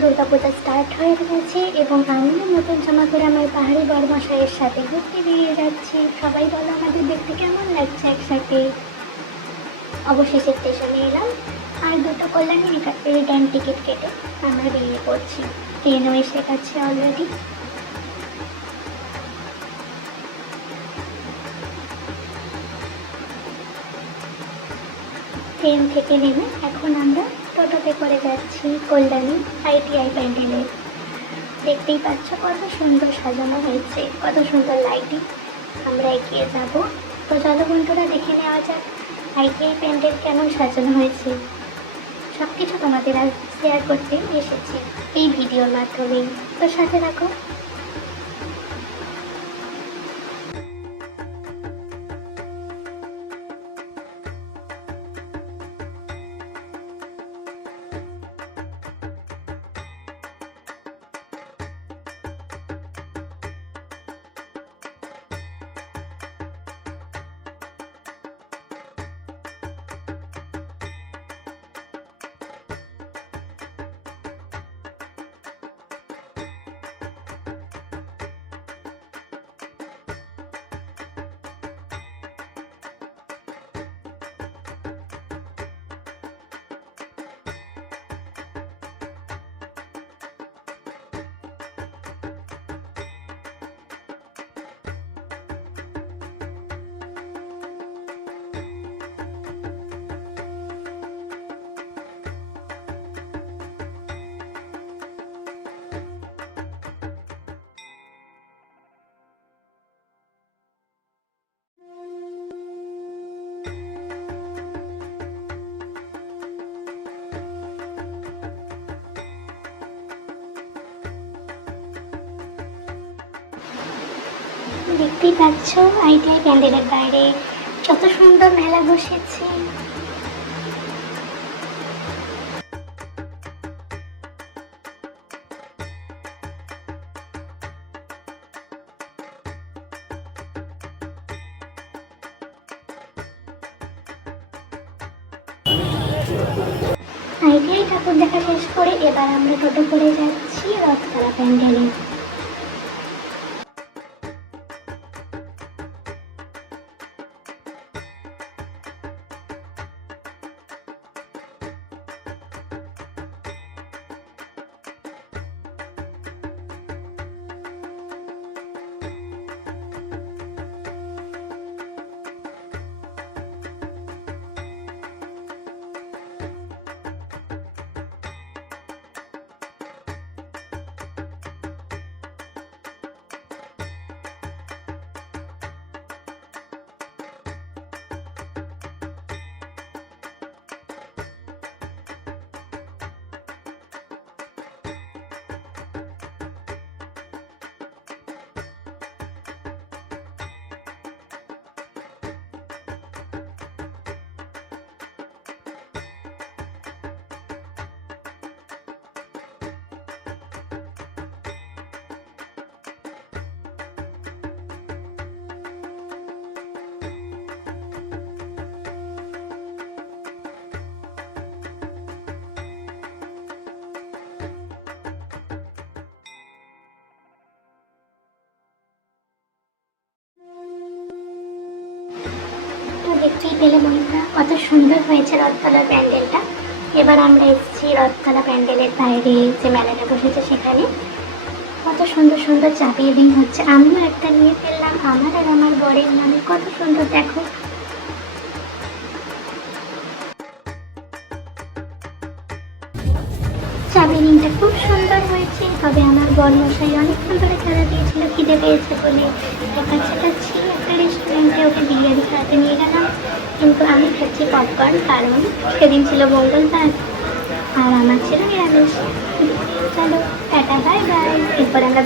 Durga Puja start হয়ে গেছে এবং আমিও নতুন জামা পরে আমার পাহাড়ি বরমশাইয়ের সাথে ঘুরতে বেরিয়ে যাচ্ছি। সবাই বলো আমাদের দেখতে কেমন লাগছে একসাথে। অবশেষে স্টেশনে এলাম আর দুটো কল্যাণী রিটার্ন টিকিট কেটে আমরা বেরিয়ে পড়ছি। ট্রেনও এসে গেছে অলরেডি। ট্রেন থেকে নেমে এখন আমরা টোটোতে করে যাচ্ছি কল্যাণী ITI প্যান্ডেলে। দেখতেই পাচ্ছ কত সুন্দর সাজানো হয়েছে, কত সুন্দর লাইটিং। আমরা এগিয়ে যাব। তো চলো বন্ধুরা, দেখে নেওয়া যাক ITI প্যান্ডেল কেমন সাজানো হয়েছে। সব কিছু তোমাদের আজ শেয়ার করতে এসেছি এই ভিডিওর মাধ্যমেই, তো সাথে রাখো। দেখতেই পাচ্ছ ITI প্যান্ডেলের বাইরে কত সুন্দর মেলা বসেছে। ITI ঠাকুর দেখা শেষ করে এবার আমরা টোটো করে যাচ্ছি রথতলা প্যান্ডেলে। দেখতেই পেলে বন্ধুরা কত সুন্দর হয়েছে রথতলা প্যান্ডেলটা। এবার আমরা এসেছি রথতলা প্যান্ডেলের বাইরে যে মেলাটা বসেছে সেখানে। কত সুন্দর সুন্দর চাপিয়ে দিন হচ্ছে, আমিও একটা নিয়ে ফেললাম আমার আর আমার বরের নামে। কত সুন্দর দেখো। চাবি রিংটা খুব সুন্দর হয়েছে, তবে আমার বরমশাই অনেকক্ষণ ধরে খেলা দিয়েছিল, খিদে পেয়েছে বলে একটা রেস্টুরেন্টে ওকে বিরিয়ানি খাওয়াতে নিয়ে গেলাম। কিন্তু আমি খাচ্ছি পপকর্ন, কারণ সেদিন ছিল মঙ্গলবার আর আমার ছিল নিরামিষ। চলো টাটা, বাই বাই। এরপর আমরা